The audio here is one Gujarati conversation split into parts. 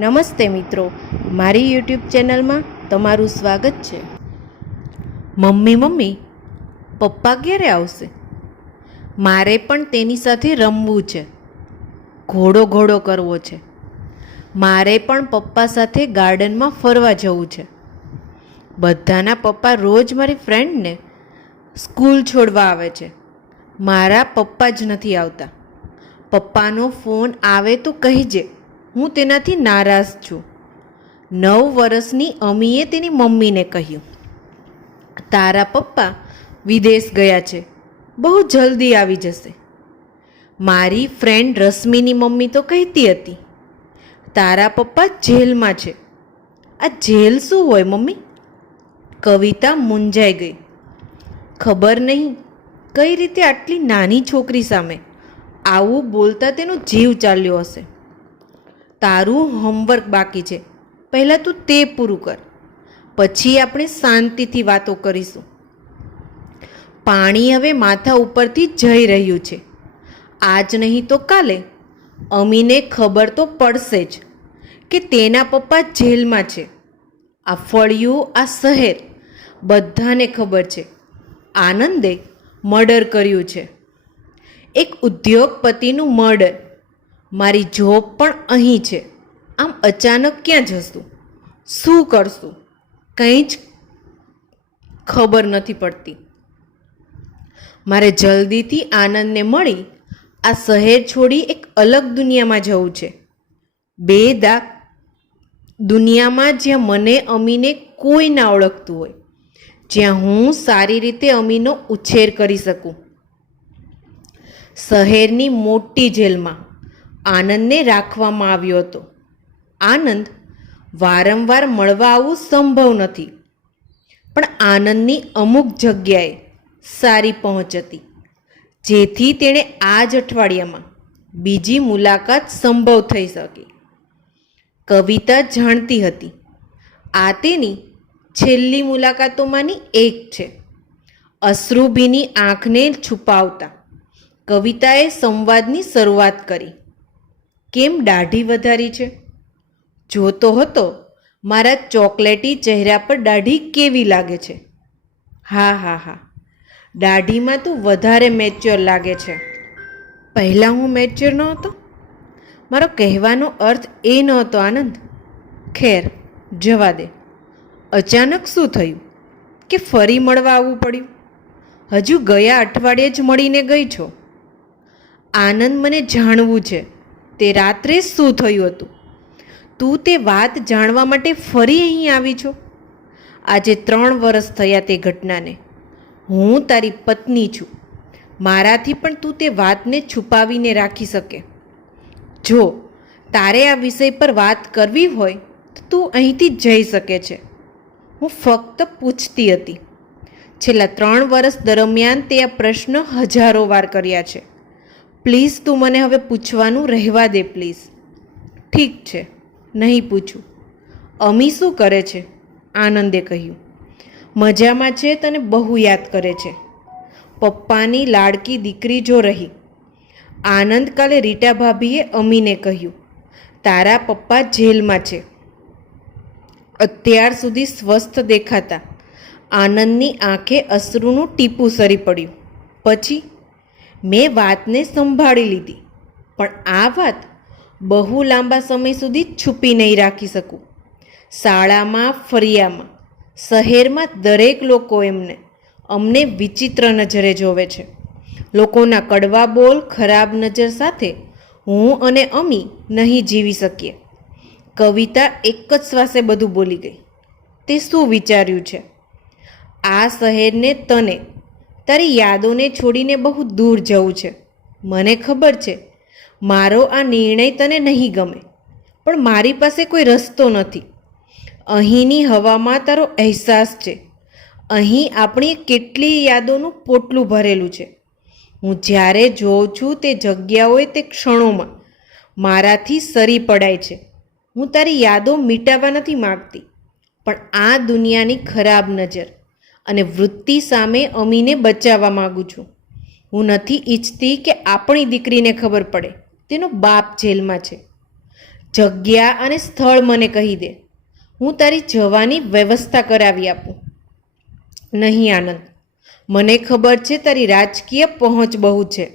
નમસ્તે મિત્રો, મારી યુટ્યુબ ચેનલમાં તમારું સ્વાગત છે. મમ્મી મમ્મી, પપ્પા ક્યારે આવશે? મારે પણ તેની સાથે રમવું છે. ઘોડો ઘોડો કરવો છે. મારે પણ પપ્પા સાથે ગાર્ડનમાં ફરવા જવું છે. બધાના પપ્પા રોજ મારી ફ્રેન્ડને સ્કૂલ છોડવા આવે છે. મારા પપ્પા જ નથી આવતા. પપ્પાનો ફોન આવે તો કહીજે. હું તેનાથી નારાજ છું. નવ વર્ષની અમીએ તેની મમ્મીને કહ્યું, તારા પપ્પા વિદેશ ગયા છે. બહુ જલ્દી આવી જશે. મારી ફ્રેન્ડ રશ્મિની મમ્મી તો કહેતી હતી, તારા પપ્પા જેલમાં છે. આ જેલ શું હોય મમ્મી? કવિતા મૂંઝાઈ ગઈ. ખબર નહીં કઈ રીતે આટલી નાની છોકરી સામે આવું બોલતા તેનો જીવ ચાલ્યો હશે. તારું હોમવર્ક બાકી છે. પહેલાં તું તે પૂરું કર. પછી આપણે શાંતિથી વાતો કરીશું. પાણી હવે માથા ઉપરથી જઈ રહ્યું છે. આજ નહીં તો કાલે. અમીને ખબર તો પડશે જ કે તેના પપ્પા જેલમાં છે. આ ફળિયું, આ શહેર, બધાને ખબર છે. આનંદે મર્ડર કર્યું છે. એક ઉદ્યોગપતિનું મર્ડર. મારી જોબ પણ અહીં છે. આમ અચાનક ક્યાં જશું? શું કરશું? કંઈ જ ખબર નથી પડતી. મારે જલ્દીથી આનંદને મળી આ શહેર છોડી એક અલગ દુનિયામાં જવું છે. બે દાગ દુનિયામાં જ્યાં મને અમીને કોઈ ના ઓળખતું હોય, જ્યાં હું સારી રીતે અમીનો ઉછેર કરી શકું. શહેરની મોટી જેલમાં આનંદને રાખવામાં આવ્યો હતો. આનંદ વારંવાર મળવા આવવું સંભવ નથી, પણ આનંદની અમુક જગ્યાએ સારી પહોંચ હતી, જેથી તેણે આ જ અઠવાડિયામાં બીજી મુલાકાત સંભવ થઈ શકી. કવિતા જાણતી હતી, આ તેની છેલ્લી મુલાકાતોમાંની એક છે. અશ્રુભીની આંખને છુપાવતા કવિતાએ સંવાદની શરૂઆત કરી. કેમ દાઢી વધારી છે? જોતો હતો, મારા ચોકલેટી ચહેરા પર દાઢી કેવી લાગે છે? હા હા હા. દાઢીમાં તું વધારે મેચ્યોર લાગે છે. પહેલાં હું મેચ્યોર નહોતો મારો કહેવાનો અર્થ એ નહોતો, આનંદ. ખેર, જવા દે. અચાનક શું થયું? કે ફરી મળવા આવવું પડ્યું? હજુ ગયા અઠવાડિયે જ મળીને ગઈ છો? આનંદ મને જાણવું છે. તે રાત્રે શું થયું હતું? તું તે વાત જાણવા માટે ફરી અહીં આવી છો? આજે ત્રણ વર્ષ થયા તે ઘટનાને. હું તારી પત્ની છું. મારાથી પણ તું તે વાતને છુપાવીને રાખી શકે. જો તારે આ વિષય પર વાત કરવી હોય, તો તું અહીંથી જઈ શકે છે. હું ફક્ત પૂછતી હતી. છેલ્લા ત્રણ વર્ષ દરમિયાન તે આ પ્રશ્ન હજારો વાર કર્યા છે. પ્લીઝ તું મને હવે પૂછવાનું રહેવા દે પ્લીઝ. ઠીક છે, નહીં પૂછું. અમી શું કરે છે? આનંદે કહ્યું. મજામાં છે તને બહુ યાદ કરે છે. પપ્પાની લાડકી દીકરી જો રહી. આનંદ કાલે રીટા ભાભીએ અમીને કહ્યું. તારા પપ્પા જેલમાં છે. અત્યાર સુધી સ્વસ્થ દેખાતા. આનંદની આંખે અશ્રુનું ટીપું સરી પડ્યું. પછી? મેં વાતને સંભાળી લીધી. પણ આ વાત બહુ લાંબા સમય સુધી છુપી નહીં રાખી શકું. શાળામાં, ફરિયામાં, શહેરમાં દરેક લોકો એમને, અમને વિચિત્ર નજરે જોવે છે. લોકોના કડવા બોલ, ખરાબ નજર સાથે હું અને અમી નહીં જીવી શકીએ. કવિતા એક જ શ્વાસે બધું બોલી ગઈ. તે શું વિચાર્યું છે? આ શહેરને તને તારી યાદોને છોડીને બહુ દૂર જવું છે. મને ખબર છે, મારો આ નિર્ણય તને નહીં ગમે, પણ મારી પાસે કોઈ રસ્તો નથી. અહીંની હવામાં તારો અહેસાસ છે. અહીં આપણી કેટલી યાદોનું પોટલું ભરેલું છે. હું જ્યારે જોઉં છું તે જગ્યાઓએ તે ક્ષણોમાં મારાથી સરી પડાય છે. હું તારી યાદો મિટાવવા નથી માગતી, પણ આ દુનિયાની ખરાબ નજર. અને વૃત્તિ સામે અમીને બચાવવા માગું છું. હું નથી ઈચ્છતી કે આપણી દીકરીને ખબર પડે. તેનો બાપ જેલમાં છે. જગ્યા અને સ્થળ મને કહી દે. હું તારી જવાની વ્યવસ્થા કરાવી આપું. નહીં, આનંદ. મને ખબર છે તારી રાજકીય પહોંચ બહુ છે,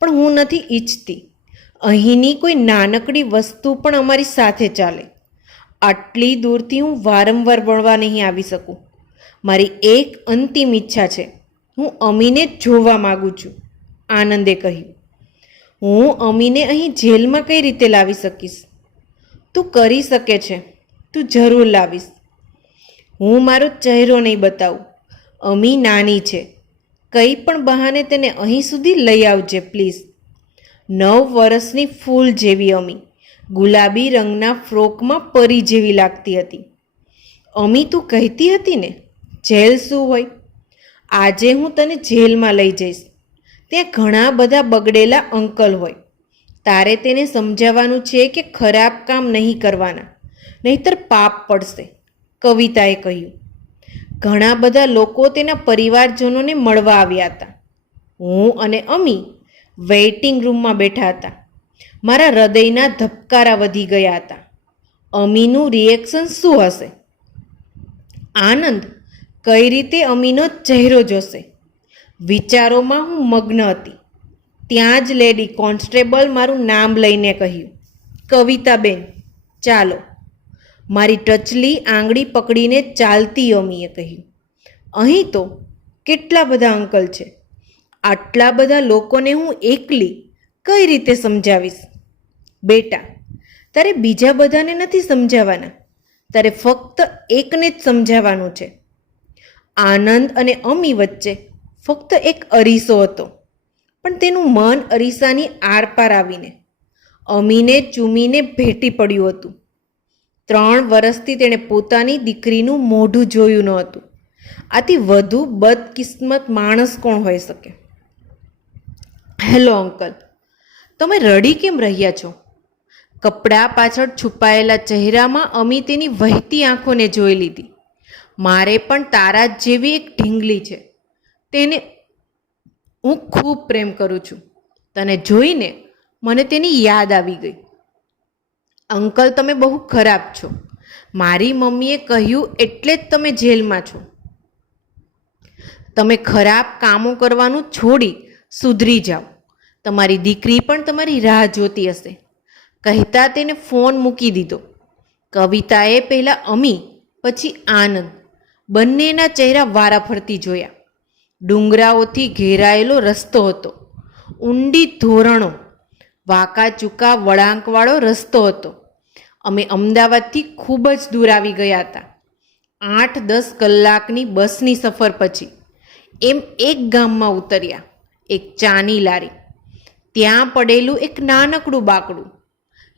પણ હું નથી ઈચ્છતી. અહીંની કોઈ નાનકડી વસ્તુ પણ અમારી સાથે ચાલે. આટલી દૂરથી હું વારંવાર મળવા નહીં આવી શકું. મારી એક અંતિમ ઈચ્છા છે. હું અમીને જોવા માગું છું, આનંદે કહ્યું હું અમીને અહીં જેલમાં કઈ રીતે લાવી શકીશ? તું કરી શકે છે, તું જરૂર લાવીશ. હું મારો ચહેરો નહીં બતાવું. અમી નાની છે. કંઈ પણ બહાને તેને અહીં સુધી લઈ આવજે, પ્લીઝ. નવ વર્ષની ફૂલ જેવી અમી, ગુલાબી રંગના ફ્રોકમાં પરી જેવી લાગતી હતી. અમી તું કહેતી હતી ને? જેલ શું હોય? આજે હું તને જેલમાં લઈ જઈશ. ત્યાં ઘણા બધા બગડેલા અંકલ હોય. તારે તેને સમજાવવાનું છે કે ખરાબ કામ નહીં કરવાના, નહીતર પાપ પડશે, કવિતાએ કહ્યું. ઘણા બધા લોકો તેના પરિવારજનોને મળવા આવ્યા હતા. હું અને અમી વેઇટિંગ રૂમમાં બેઠા હતા. મારા હૃદયના ધબકારા વધી ગયા હતા. અમીનું રિએક્શન શું હશે? આનંદ કઈ રીતે અમીનો ચહેરો જોશે? વિચારોમાં હું મગ્ન હતી. ત્યાં જ લેડી કોન્સ્ટેબલ મારું નામ લઈને કહ્યું, કવિતાબેન, ચાલો. મારી ટચલી આંગળી પકડીને ચાલતી અમીએ કહ્યું, અહીં તો કેટલા બધા અંકલ છે? આટલા બધા લોકોને હું એકલી કઈ રીતે સમજાવીશ? બેટા, તારે બીજા બધાને નથી સમજાવવાના તારે ફક્ત એકને જ સમજાવવાનું છે. આનંદ અને અમી વચ્ચે ફક્ત એક અરીસો હતો. પણ તેનું મન અરીસાની આરપાર આવીને, અમીને ચૂમીને ભેટી પડ્યું હતું. ત્રણ વર્ષથી તેણે પોતાની દીકરીનું મોઢું જોયું ન હતું આથી વધુ બદકિસ્મત માણસ કોણ હોઈ શકે? હેલો અંકલ, તમે રડી કેમ રહ્યા છો? કપડાં પાછળ છુપાયેલા ચહેરામાં અમી તેની વહેતી આંખોને જોઈ લીધી. મારે પણ તારા જેવી એક ઢીંગલી છે. તેને હું ખૂબ પ્રેમ કરું છું. તને જોઈને મને તેની યાદ આવી ગઈ. અંકલ, તમે બહુ ખરાબ છો. મારી મમ્મીએ કહ્યું એટલે જ તમે જેલમાં છો. તમે ખરાબ કામો કરવાનું છોડી સુધરી જાઓ. તમારી દીકરી પણ તમારી રાહ જોતી હશે. કહેતા તેને ફોન મૂકી દીધો. કવિતાએ પહેલાં અમી, પછી આનંદ. બંનેના ચહેરા વારા ફરતી જોયા. ડુંગરાઓથી ઘેરાયેલો રસ્તો હતો. ઊંડી ધોરણો વાંકા ચૂકા વળાંકવાળો રસ્તો હતો. અમે અમદાવાદથી ખૂબ જ દૂર આવી ગયા હતા. આઠ દસ કલાકની બસની સફર પછી એમ એક ગામમાં ઉતર્યા, એક ચાની લારી. ત્યાં પડેલું એક નાનકડું બાકડું.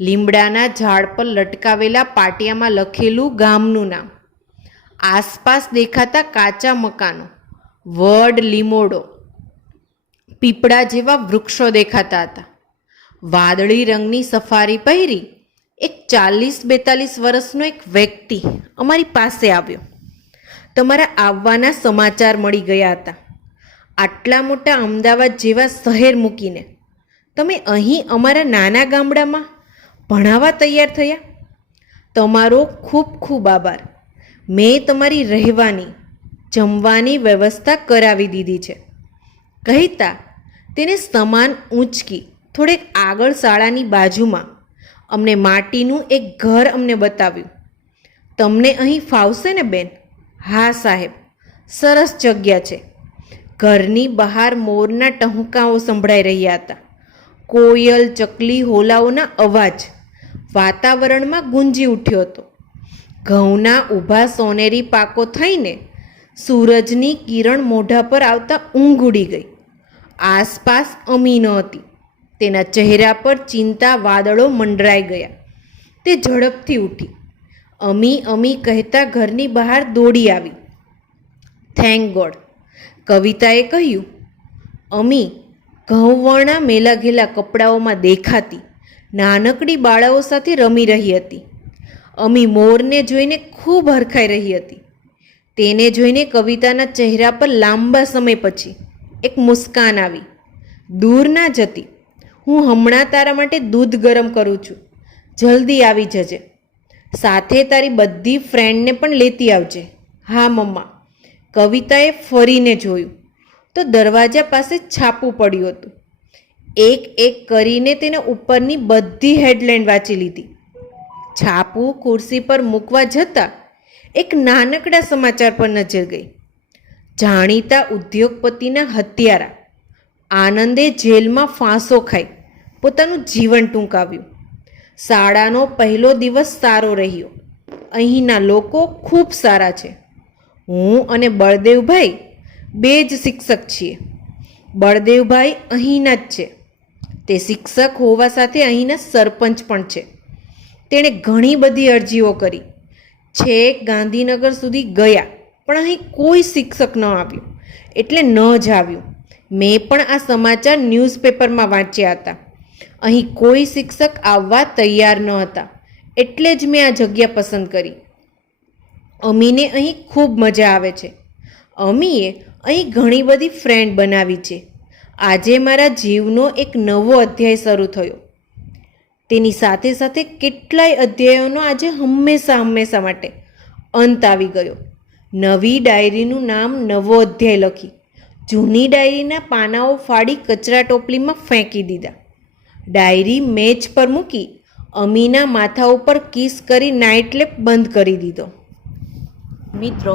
લીમડાના ઝાડ પર લટકાવેલા પાટિયામાં લખેલું ગામનું નામ. આસપાસ દેખાતા કાચા મકાનો, વડ, લીમોડો, પીપળા જેવા વૃક્ષો દેખાતા હતા. વાદળી રંગની સફારી પહેરી એક ચાલીસ બેતાલીસ વર્ષનો એક વ્યક્તિ અમારી પાસે આવ્યો. તમારા આવવાના સમાચાર મળી ગયા હતા. આટલા મોટા અમદાવાદ જેવા શહેર મૂકીને. તમે અહીં અમારા નાના ગામડામાં ભણાવવા તૈયાર થયા? તમારો ખૂબ ખૂબ આભાર. મેં તમારી રહેવાની, જમવાની વ્યવસ્થા કરાવી દીધી છે. કહેતા, તેને સમાન ઊંચકી, થોડેક આગળ શાળાની બાજુમાં, અમને માટીનું એક ઘર અમને બતાવ્યું. તમને અહીં ફાવશે ને, બેન? હા, સાહેબ, સરસ જગ્યા છે. ઘરની બહાર મોરના ટહુકાઓ સંભળાઈ રહ્યા હતા. કોયલ, ચકલી, હોલાઓના અવાજ વાતાવરણમાં ગુંજી ઉઠ્યો હતો. ઘઉંના ઊભા સોનેરી પાકો થઈને સૂરજની કિરણ મોઢા પર આવતા ઊંઘ ઉડી ગઈ. આસપાસ અમી ન હતી. તેના ચહેરા પર ચિંતા વાદળો મંડરાઈ ગયા. તે ઝડપથી ઉઠી. અમી અમી કહેતા ઘરની બહાર દોડી આવી. થેન્ક ગોડ કવિતાએ કહ્યું. અમી ઘઉંવર્ણા મેલાઘેલા કપડાઓમાં દેખાતી નાનકડી બાળાઓ સાથે રમી રહી હતી. અમી મોરને જોઈને ખૂબ હરખાઈ રહી હતી. તેને જોઈને કવિતાના ચહેરા પર લાંબા સમય પછી એક મુસ્કાન આવી. દૂર ના જતી, હું હમણાં તારા માટે દૂધ ગરમ કરું છું. જલ્દી આવી જજે. સાથે તારી બધી ફ્રેન્ડને પણ લેતી આવજે. હા, મમ્મા. કવિતાએ ફરીને જોયું. તો દરવાજા પાસે છાપું પડ્યું હતું. એક એક કરીને તેને ઉપરની બધી હેડલાઇન વાંચી લીધી. છાપું ખુરશી પર મૂકવા જતાં એક નાનકડા સમાચાર પર નજર ગઈ. જાણીતા ઉદ્યોગપતિના હત્યારા આનંદે જેલમાં ફાંસો ખાઈ પોતાનું જીવન ટૂંકાવ્યું. શાળાનો પહેલો દિવસ સારો રહ્યો. અહીંના લોકો ખૂબ સારા છે. હું અને બળદેવભાઈ બે જ શિક્ષક છીએ. બળદેવભાઈ અહીંના જ છે. તે શિક્ષક હોવા સાથે અહીંના સરપંચ પણ છે. તેણે ઘણી બધી અરજીઓ કરી. છેક ગાંધીનગર સુધી ગયા, પણ અહીં કોઈ શિક્ષક ન આવ્યું, એટલે ન જ આવ્યું. મેં પણ આ સમાચાર ન્યૂઝપેપરમાં વાંચ્યા હતા. અહીં કોઈ શિક્ષક આવવા તૈયાર ન હતા, એટલે જ મેં આ જગ્યા પસંદ કરી. અમીને અહીં ખૂબ મજા આવે છે. અમીએ અહીં ઘણી બધી ફ્રેન્ડ બનાવી છે. આજે મારા જીવનો એક નવો અધ્યાય શરૂ થયો. તેની સાથે સાથે કેટલાય અધ્યાયોનો આજે હંમેશા હંમેશા માટે અંત આવી ગયો. નવી ડાયરીનું નામ નવો અધ્યાય લખી, જૂની ડાયરીના પાનાઓ ફાડી કચરા ટોપલીમાં ફેંકી દીધા. ડાયરી મેચ પર મૂકી અમીના માથા ઉપર કિસ કરી નાઇટલેપ બંધ કરી દીધો. મિત્રો